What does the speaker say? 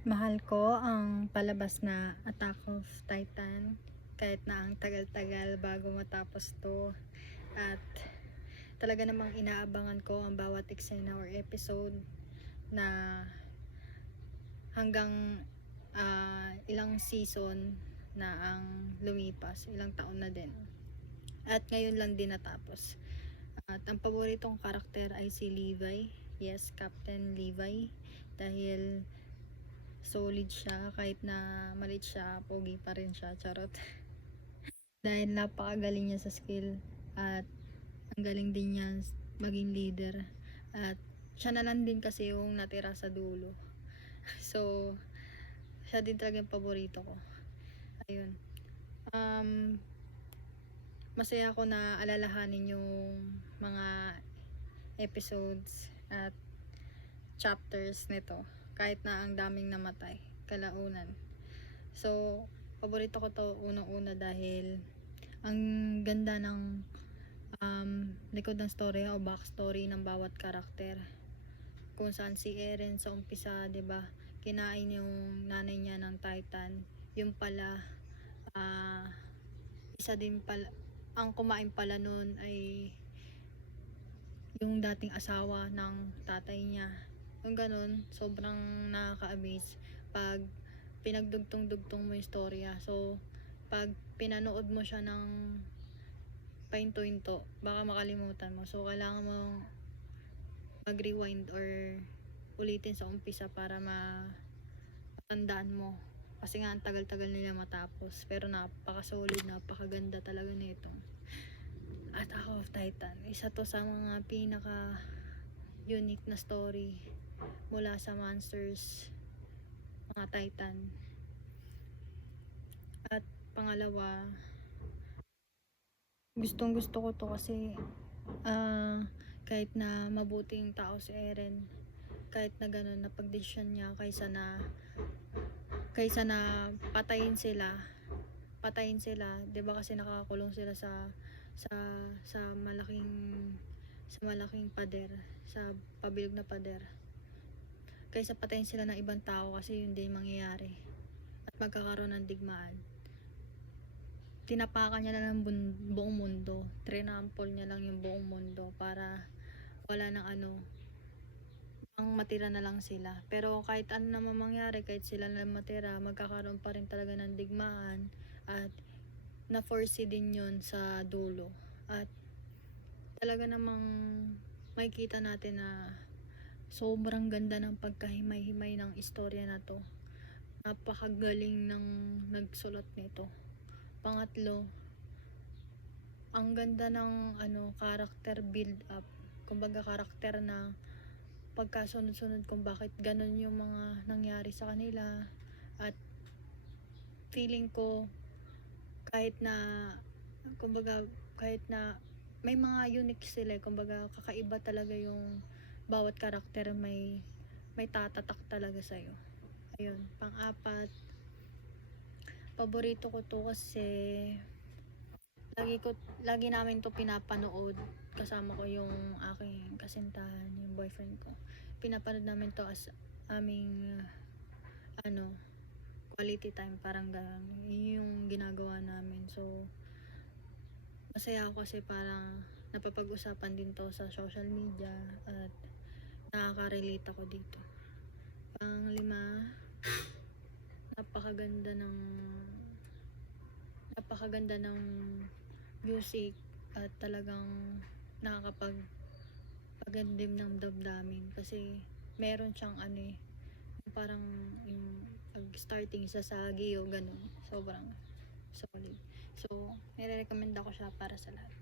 Mahal ko ang palabas na Attack of Titan kahit na ang tagal-tagal bago matapos to, at talaga namang inaabangan ko ang bawat eksena or episode na hanggang ilang season na ang lumipas, ilang taon na din, at ngayon lang din natapos. At ang paboritong karakter ay si Levi. Yes, Captain Levi, dahil solid siya kahit na maliit siya, pogi pa rin siya, charot. Dahil napakagaling niya sa skill, at ang galing din niya maging leader, at siya na lang din kasi yung natira sa dulo. So siya din talaga yung paborito ko. Ayun, masaya ako na alalahanin yung mga episodes at chapters nito kahit na ang daming namatay kalaunan. So paborito ko to unang-una dahil ang ganda ng likod ng story o backstory ng bawat karakter, kung saan si Eren sa umpisa, 'di ba, kinain yung nanay niya ng Titan. Yung pala, isa din pala ang kumain pala noon ay yung dating asawa ng tatay niya. Yung ganun, sobrang nakaka-amaze pag pinagdugtong-dugtong mo yung storya. So pag pinanood mo siya ng pahinto-hinto, baka makalimutan mo. So kailangan mo mag-rewind or ulitin sa umpisa para matandaan mo, kasi nga ang tagal-tagal nila matapos. Pero napaka-solid, napakaganda talaga nito. Attack of Titan, isa to sa mga pinaka unique na story mula sa monsters, mga Titan. At pangalawa, gustong gusto ko to kasi kahit na mabuting tao si Eren, kahit na ganun, napagdesisyon niya kaysa na patayin sila, 'di ba, kasi nakakulong sila sa sa malaking pader, sa pabilog na pader. Kaysa patayin sila ng ibang tao, kasi yun din mangyayari at magkakaroon ng digmaan, tinapakan niya na ng buong mundo, trinampol niya lang yung buong mundo para wala nang ang matira na lang sila. Pero kahit ano naman mangyari, kahit sila na lang matira, magkakaroon pa rin talaga ng digmaan, at na-foresee din yun sa dulo. At talaga namang makikita natin na sobrang ganda ng pagkahimay-himay ng istorya na to. Napakagaling ng nagsulat nito. Pangatlo, ang ganda ng character build up. Kumbaga karakter na pagkasunod-sunod kung bakit ganun yung mga nangyari sa kanila. At feeling ko, kahit na kumbaga kahit na may mga unique sila, kumbaga kakaiba talaga yung bawat karakter, may tatatak talaga sa'yo. Ayun, pang-apat, paborito ko to kasi lagi namin to pinapanood, kasama ko yung aking kasintahan, yung boyfriend ko. Pinapanood namin to as aming quality time, parang ganun. Yun yung ginagawa namin. So masaya ako kasi parang napapag-usapan din to sa social media, at nakaka-relate ako dito. Pang-lima, napakaganda ng music, at talagang nakakapagpagandim ng damdamin, kasi meron siyang parang yung starting sa sagi o ganun, sobrang solid. So nire-recommend ako siya para sa lahat.